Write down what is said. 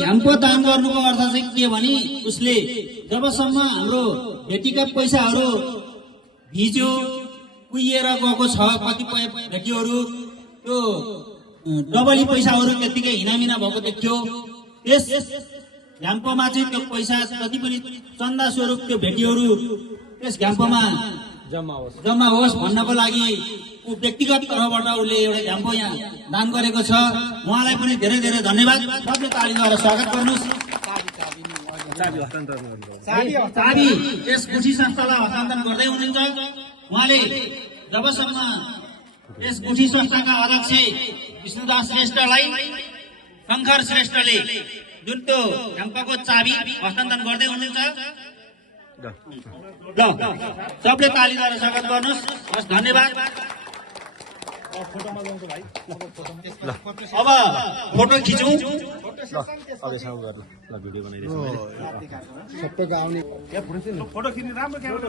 झ्याम्पो दान गर्नुको अर्थ चाहिँ के भने उसले जबसम्म हाम्रो भेटीका पैसाहरू भिज्यो कुहिएर गएको छ कतिपय भेटीहरू त्यो डबली पैसाहरू त्यतिकै हिनामिना भएको देखियो त्यस झ्याम्पोमा चाहिँ त्यो पैसा जति पनि चन्दा स्वरूप त्यो भेटीहरू त्यस झ्याम्पोमा जम्मा होस् भन्नको लागि ऊ व्यक्तिगत तर्फबाट उसले एउटा झ्याम्पो यहाँ दान गरेको छ उहाँलाई पनि धेरै धेरै धन्यवाद सबले तालीद्वारा स्वागत गर्नुहोस् चाबी यस गुठी संस्थालाई हस्तान्तरण गर्दै हुनुहुन्छ उहाँले जबसम्म यस गुठी संस्थाका अध्यक्ष विष्णुदास श्रेष्ठलाई शङ्कर श्रेष्ठले जुन त्यो झ्याम्पाको चाबी हस्तान्तरण गर्दै हुनुहुन्छ ल सबले तालीद्वारा स्वागत गर्नुहोस् हस् धन्यवाद अब फोटो खिचौँ फोटो खिच्ने राम्रो क्यामेरा